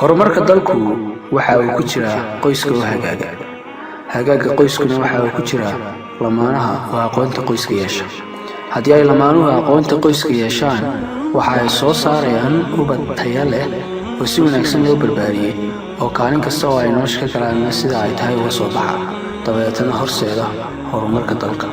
horumarka dalku waxa uu ku jiraa qoyska oo hagaaga. Hagaaga qoyskuna waxa uu ku jiraa lamaanaha oo aqoonta qoyska yeesha. Haddii ay lamaanuhu aqoonta qoyska yeeshaan, waxa ay soo saarayaan ubad tayo leh oo si wanaagsan loo barbaariyey oo kaalin kasta oo ay nolosha ka galaan sida ay tahay uga soo baxa, dabeetana horseeda horumarka dalka.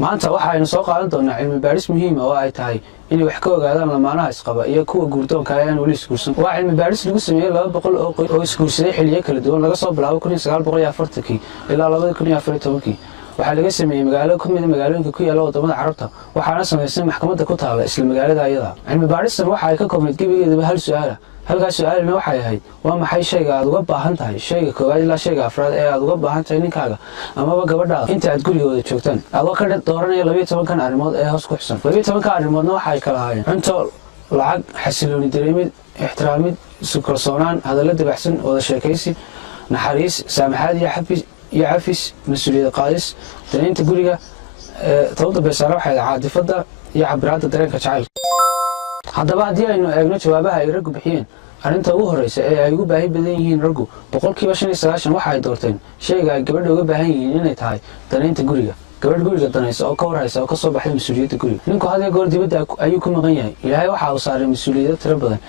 maanta waxaynu soo qaadan doonaa cilmi baaris muhiim ah oo ay tahay inay wax ka ogaadaan lamaanaha isqaba iyo kuwa guurdoonka ah ee aan weli isguursan. waa cilmi baaris lagu sameeyey 200 oo qoys oo isguursaday xilliyo kala duwan laga soo bilaabo 1940 ilaa 2014. waxaa laga sameeyey magaalo ka mid ah magaalooyinka ku yaala wadamada Carabta, waxaana sameysay maxkamadda ku taala isla magaalada ayada. cilmi baaristan waxa ay ka koobnayd gebigeedaba hal su'aal. halkaas su'aalna waxay ahayd waa maxay shayga aad uga baahan tahay shayga koowaad ilaa shayga afraad ee aad uga baahan tahay ninkaaga amaba gabadhaada inta aad gurigooda joogtaan, adoo ka dooranaya 12 arrimood ee hoos ku xusan. 12 arrimoodna waxa ay kala ahaayeen cunto, lacag, xasilooni dareemid, ixtiraamid, isku kalsoonaan, hadallo dabacsan, wada sheekaysi, naxariis, saamaxaad iyo cafis, mas'uuliyad qaadis, danaynta guriga, tawada beesara waxay caadifada iyo cabiraadda dareenka jacaylka. haddaba haddii aynu eegno jawaabaha ay raggu bixiyeen, arrinta ugu horreysa ee ay ugu baahi badan yihiin raggu 95% waxa ay doorteen shayga ay gabadha uga baahan yihiin inay tahay danaynta guriga. gabadh guriga danaysa oo ka warhaysa oo ka soo baxday mas'uuliyadda guriga. ninku had iyo goor dibadda ayuu ku maqan yahay. ilaahay waxa uu saaray mas'uuliyado tiro badan,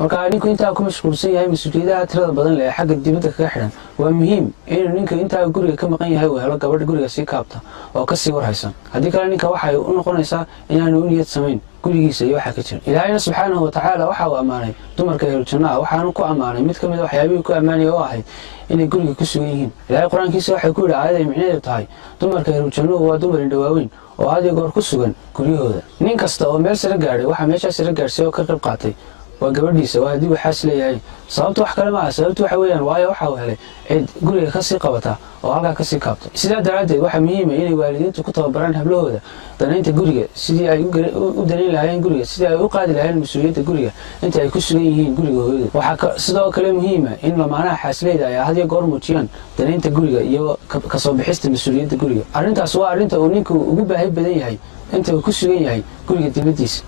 marka ninku intaa ku mashquulsan yahay mas'uuliyadaha tirada badan leh xagga dibadda kaga xidhan. waa muhiim inuu ninka intaa guriga ka maqan yahay uu helo gabadh guriga sii kaabta oo ka sii warhaysa. haddii kale ninka waxay u noqonaysaa inaanu u niyad samayn gurigiisa iyo waxa ka jira. ilaahayna subxaanahu wa tacaala waxa uu ammaanay dumarka eheljannaha, waxaanu ku ammaanay mid ka mid ah waxyaabihii ku ammaanaya oo ahayd inay guriga ku sugan yihiin. ilaahay qur-aankiisa waxay ku yidhi aayad ay micnaheedu tahay dumarka eheljannuhu waa dumar indhawaaweyn oo had iyo goor ku sugan guryahooda. nin kasta oo meel sare gaadhay waxaa meeshaas sare gaadhsay oo ka qayb qaatay waa gabadhiisa. waa haddii waxaas leeyahay sababtu wax kale maaha. sababtu waxa weeyaan waayo waxa uu helay cid guriga ka sii qabata oo halkaa ka sii kaabta. sidaa daraaddeed waxaa muhiim ah inay waalidiintu ku tababaraan hablahooda danaynta guriga, sidii ay u danayn lahaayeen guriga, sidii ay u qaadi lahaayeen mas'uuliyadda guriga inta ay ku sugan yihiin guriga hooyada. waxaa sidoo kale muhiim ah in lamaanaha xaasleyda ay had iyo goor muujiyaan danaynta guriga iyo ka soo bixista mas'uuliyadda guriga. arrintaas waa arrinta uu ninku ugu baahi badan yahay inta uu ku sugan yahay guriga dibaddiisa.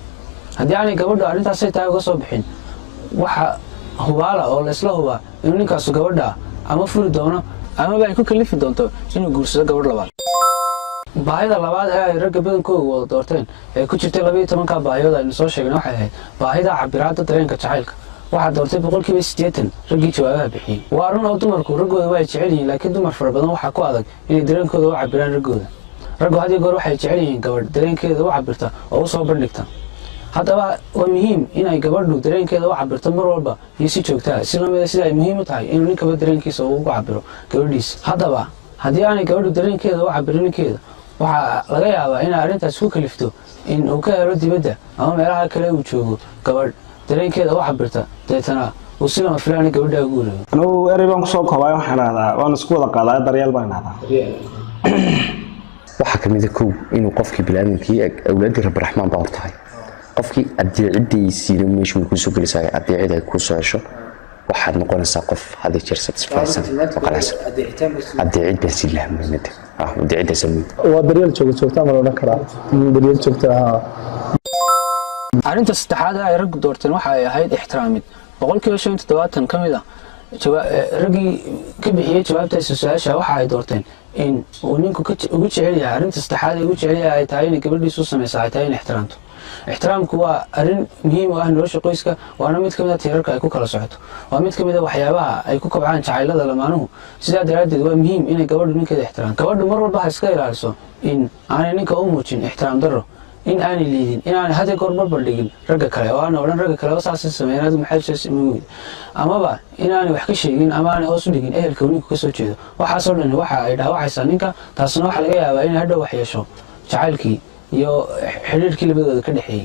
haddii aanay gabadhu arrintaasay tahay uga soo bixin, waxa hubaala oo la isla hubaa inuu ninkaasu gabadha ama furi doono amaba ay ku kalifi doonto inuu guursado gabadh labaad. baahida labaad ee ay ragga badankoodu wada doorteen ee ku jirtay 12 baahiyood aynu soo sheegnay waxay ahayd baahida cabiraadda dareenka jacaylka. waxaa doortay 80% raggii jawaabaha bixiyey. waa run oo dumarku raggooda waa ay jecel yihiin, laakiin dumar fara badan waxaa ku adag inay dareenkooda u cabiraan raggooda. raggu had iyo goor waxay jecel yihiin gabadh dareenkeeda u cabirta oo u soo bandhigta. haddaba waa muhiim inay gabadhu dareenkeeda u cabirto mar walba iyo si joogtaa, si lamida sida ay muhiim u tahay inuu ninkaba dareenkiisa ugu cabiro gabadhiisa. haddaba haddii aanay gabadhu dareenkeeda u cabirin ninkeeda, waxaa laga yaabaa inay arrintaas ku kalifto in uu ka helo dibadda ama meelaha kale uu joogo gabadh dareenkeeda u cabirta, deetana uu si lama filaana gabadha ugu wareego. anugu erey baan kusoo koobay, waxaan idhahdaa waan isku wada qaadaa daryeel baan idhahdaa. waxaa ka mid ah kow inuu qofkii bilaabankii awlaaddii rabbi raxmaan baa hortahay. qofkii adeecidiisiina meeshu way kusoo gelaysaa. adeecid ay ku soo hesho waxaad noqonaysaa qof hadii jeer satisfaction oo qanacsan. adeecid baa si lahmada adeecida samee waa daryeel joogto ama la karaa daryeel joogto ah. arrinta saddexaad ay raggu doorteen waxa ay ahayd ixtiraamid. 75% ka mid ah raggii ka bixiyay jawaabtaas su'aasha waxa ay doorteen in uu ninku ugu jecel yahay. arrinta saddexaad ee ugu jecel yahay ay tahay in gabadhiisu samayso ay tahay in ixtiraamto. ixtiraamku waa arrin muhiim u ah nolosha qoyska, waana mid ka mid ah tiirarka ay ku kala socoto. waa mid ka mid ah waxyaabaha ay ku kobcaan jacaylada lamaanuhu. sidaa daraaddeed waa muhiim inay gabadhu ninkeeda ixtiraamto. gabadhu mar walba ha iska ilaaliso in aanay ninka u muujin ixtiraam darro, in aanay liidin, in aanay had iyo goor barbar dhigin ragga kale oo aanay odhan ragga kale oo saasay sameeyeen adigu maxay saas sameeyeen, amaba in aanay wax ka sheegin ama aanay hoos u dhigin ehelka uu ninku ka soo jeedo. waxaasoo dhan waxa ay dhaawacaysaa ninka, taasna waxaa laga yaabaa inay hadhow wax yeesho jacaylkii iyo xiriirkii labadooda ka dhexeeyey.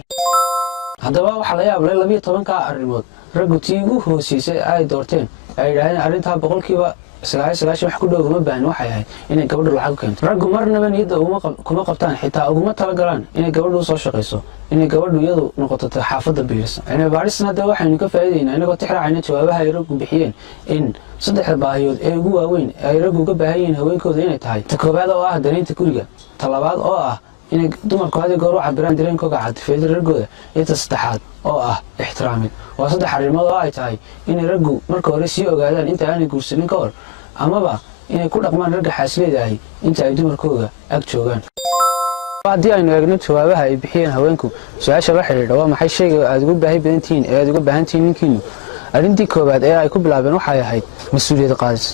haddaba waxaa la yaab leh 12 arrimood raggu tii ugu hooseysay ay doorteen ay yidhaahdeen arrintaa 100% wax ku dhow uma baahan waxay ahayd inay gabadhu lacag keento. Raggu marnaba niyadda kuma qabtaan xitaa uguma talagalaan inay gabadhu u soo shaqayso inay gabadhu iyadu noqoto xaafadda biirsan. Cilmi baadhisna hadda waxaynu ka faa'iideynaa inagoo tixraacayna jawaabaha ay raggu bixiyeen in saddexda baahiyood ee ugu waaweyn ay raggu uga baahan yihiin haweenkooda inay tahay ta koobaad oo ah dareenta guriga, ta labaad oo ah inay dumarku had iyo goor u cabiraan dareenkooga catifeeda raggooda, iyo ta saddexaad oo ah ixtiraamid. waa saddex arrimood oo ay tahay inay raggu marka hore sii ogaadaan inta aanay guursanin ka hor, amaba inay ku dhaqmaan ragga xaasleeda ahi inta ay dumarkooga ag joogaan. haddii aynu eegno jawaabaha ay bixiyeen haweenku su-aasha la xidhiidha waa maxay shayga aad uga baahi badan tihiin ee aad uga baahan tihiin ninkiinu, arrintii koowaad ee ay ku bilaabeen waxay ahayd mas-uuliyad qaadis.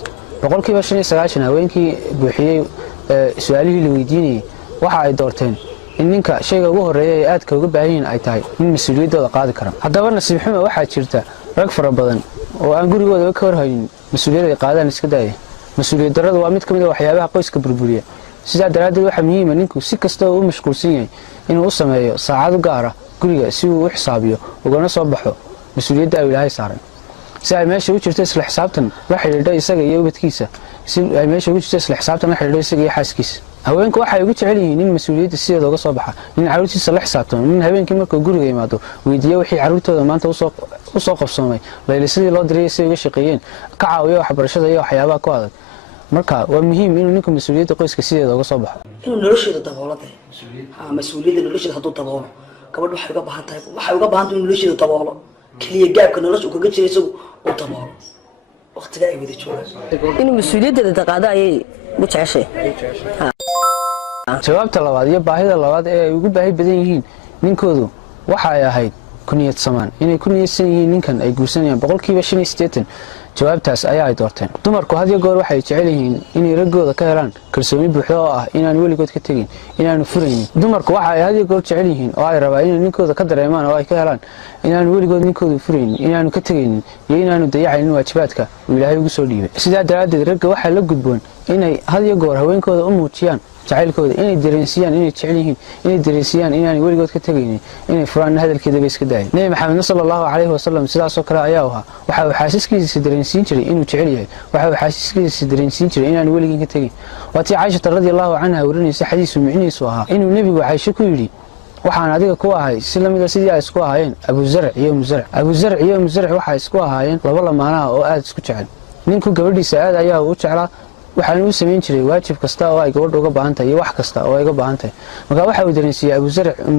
boqolkiiba 95 haweenkii buuxiyey su-aalihii la weydiinayay waxa ay doorteen in ninka shayga ugu horeeya ee aadka uga baahan yihiin ay tahay nin mas-uuliyaddooda qaadi kara. haddaba nasiib xumo waxaa jirta rag fara badan oo aan gurigooda ka horhaynin mas-uuliyad ay qaadaan iska daaya. mas-uuliyad darradu waa mid ka mid a waxyaabaha qoyska burburiya. sidaa daraaddeed waxaa muhiima ninku si kasta oo u mashquulsan yahay inuu u sameeyo saacad u gaara guriga si uu u xisaabiyo ugana soo baxo mas-uuliyadda uu ilaahay saaran. si ay meesha u jirto isla xisaabtan la xidhiidho isaga iyo ubadkiisa, iyo xaaskiisa. haweenku waxay ugu jecel yihiin nin mas-uuliyadda sideeda uga soo baxa, nin carruurtiisa la xisaabtamo, nin habeenkii markuu guriga yimaado weydiiya wixii carruurtooda maanta u soo qabsoomay, laylisadii loo diriyay si uga shaqeeyeen, ka caawiya waxbarashada iyo waxyaabaha ku adag. marka waa muhiim inuu ninku mas-uuliyadda qoyska sideeda uga soo baxo. inuu nolosheeda daboolada mas-uuliyadda nolosheeda hadduu daboolo gabadh waxay uga baahan tahay inuu nolosheeda daboolo keliya gaabka nolosha uu kaga jira isagu uu daboolo waqtiga ay wada joogaan. inuu mas-uuliyaddeeda qaado ayay u jeceshay. jawaabta labaad iyo baahida labaad ee ay ugu baahi badan yihiin ninkoodu waxa ay ahayd ku niyad samaan, inay ku niyadsan yihiin ninkan ay guursanayaan. boqolkiiba 85 jawaabtaas ayaa ay doorteen. dumarku had iyo goor waxay jecel yihiin inay raggooda ka helaan kalsooni buuxda oo ah inaan weligood ka tegin, inaanu furaynin. dumarku waxa ay had iyo goor jecel yihiin oo ay rabaan inay ninkooda ka dareemaan oo ay ka helaan inaanu weligood ninkooda furaynin, inaanu ka tegaynin iyo inaanu dayacaynin waajibaadka uu ilaahay ugu soo dhiibay. sidaa daraaddeed ragga waxaa la gudboon inay had iyo goor haweenkooda u muujiyaan jacaylkooda, inay dareensiiyaan inay jecel yihiin, inay dareensiiyaan inaanay weligood ka tegaynin, inay furaan hadalkeedaba iska daayeen. nebi maxamed sallallahu calayhi wasallam sidaasoo kale ayaa ahaa. waxa uu xaasaskiisa dareensiin jiray inuu jecel yahay, waxa uu xaasaskiisa dareensiin jiray inaanu weligiin ka tegin. waatii Caaisha radiyallahu anha warinaysa xadiisu micnihiisu ahaa inuu nebigu Caaisha ku yidhi waxaan adiga ku ahay si lamida sidii ay isku ahaayeen Abu Zarc iyo Musarc waxay isku ahaayeen laba lamaanaha oo aad isku jecel. ninku gabadhiisa aad ayaa u jeclaa, waxaan uu sameyn jiray waajib kasta oo ay gabadhu uga baahan tahay iyo wax kasta oo ay uga baahan tahay. marka waxa uu dareensiiyay Abu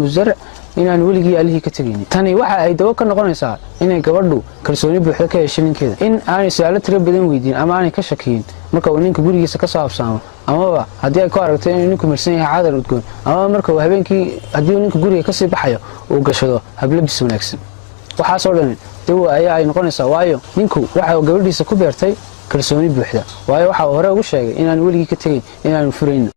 Zarc inaan weligii Allihii ka tegin. tani waxa ay daba ka noqonaysaa inay gabadhu kalsooni buuxda ka hesho ninkeeda, in aanay su'aalo tiro badan weydiin ama aanay ka shakiyin marka uu ninka gurigiisa ka soo habsaamo, amaba haddii ay ku aragto inuu ninku marsan yahay cadar udgoon, ama marka uu habeenkii haddii uu ninku guriga ka sii baxayo uu gashado hablabis wanaagsan. waxaasoo dhan dawa ayaa ay noqonaysaa, waayo ninku waxa uu gabadhiisa ku beertay kalsooni buuxda, waayo waxa uu hore ugu sheegay inaanu weligii ka tegin, inaanu furaynin.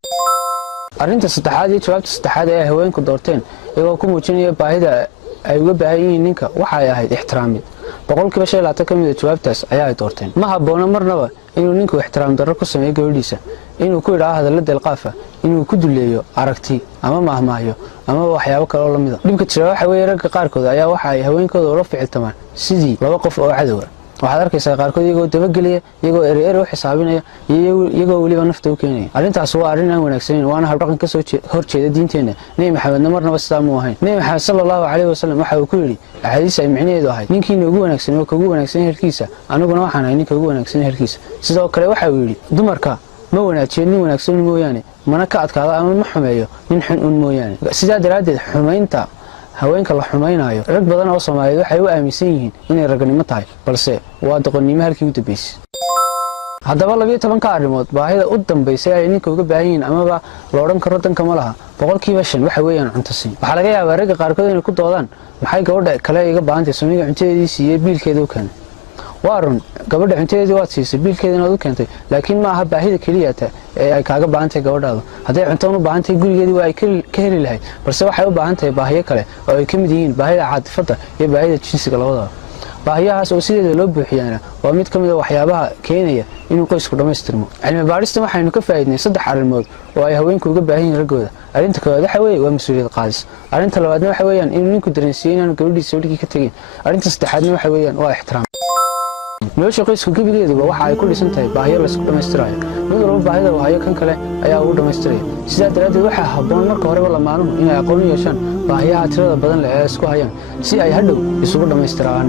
arrinta saddexaad iyo jawaabta saddexaad ee ay haweenku doorteen iyagoo ku muujinaya baahida ay uga baahan yihiin ninka waxa ay ahayd ixtiraamid. boqolkiiba 25 ka mid a jawaabtaas ayaa ay doorteen. ma habboona marnaba inuu ninku ixtiraam darro ku sameeyo gabadhiisa, inuu ku idhaaho hadalla delqaafa, inuu ku duleeyo aragti ama mahmaayo ama waxyaabo kale oo la mid ah. dhibka jira waxa weeye ragga qaarkood ayaa waxa ay haweenkooda ula ficiltamaan sidii laba qof oo cadowa. waxaad arkaysaa qaarkood iyagoo dabagelaya, iyagoo ereer u xisaabinaya, iyo iyagoo weliba nafta u keenaya. arrintaas waa arrin aan wanaagsaneyn, waana habdhaqan ka soo horjeeda diinteenna. nebi maxamedna marnaba sidaa muu ahayn. nebi maxamed sallallahu calayhi wasallam waxa uu ku yidhi axaadiis ay micnaheedu ahayd ninkiina ugu wanaagsan oo kagu wanaagsan ehelkiisa, aniguna waxaan ahay ninka ugu wanaagsan ehelkiisa. sidoo kale waxa uu yidhi dumarka ma wanaajiyo nin wanaagsan mooyaane, mana ka adkaado ama ma xumeeyo nin xun un mooyaane. sidaa daraaddeed xumaynta haweenka la xumaynayo rag badan oo Soomaaliyeed waxay u aaminsan yihiin inay raganimo tahay, balse waa doqonnimo halkii u dambeysay. haddaba 12 ka arrimood baahida u dambeysay ay ninka uga baahan yihiin amaba la odhan karo danka ma laha. boqolkiiba 5 waxa weeyaan cunto siin. waxaa laga yaabaa ragga qaarkood inay ku doodaan maxay gabadha kale iga baahan tahay sumiga cuntadeedii siiyay biilkeeda u keenay. waa run, gabadha cuntadeedii waad siisay, biilkeedana waad u keentay, laakiin ma aha baahida keliya ee ay kaaga baahan tahay gabadhaadu. hadday cuntoon u baahan tahay gurigeedii waa ay ka heli lahayd, balse waxay u baahan tahay baahiyo kale oo ay ka mid yihiin baahida caatifada iyo baahida jinsiga labadaba. baahiyahaas oo sideeda loo buuxiyaana waa mid ka mid a waxyaabaha keenaya inuu qoysku dhammaystirmo. cilmi baadhistan waxaynu ka faa'iidnay 3 arrimood oo ay haweenku uga baahan yihiin raggooda. arrinta koowaad waxa weeye waa mas-uuliyad qaadis. arrinta labaadna waxa weeyaan inuu ninku dareensiiyo inaanu gabadhiisa weligii ka tegin. arrinta saddexaadna waxa weeyaan waa ixtiraam. nolosha qoyska gebigeeduba waxa ay ku dhisan tahay baahiyo la isku dhammaystirayo mid walba baahida uu hayo kan kale ayaa ugu dhammaystiraya sidaa daraaddeed waxaa habboon marka horeba lamaanuhu inay aqoon u yeeshaan baahiyaha tirada badan leh ee isku hayaan si ay hadhow isugu dhammaystiraan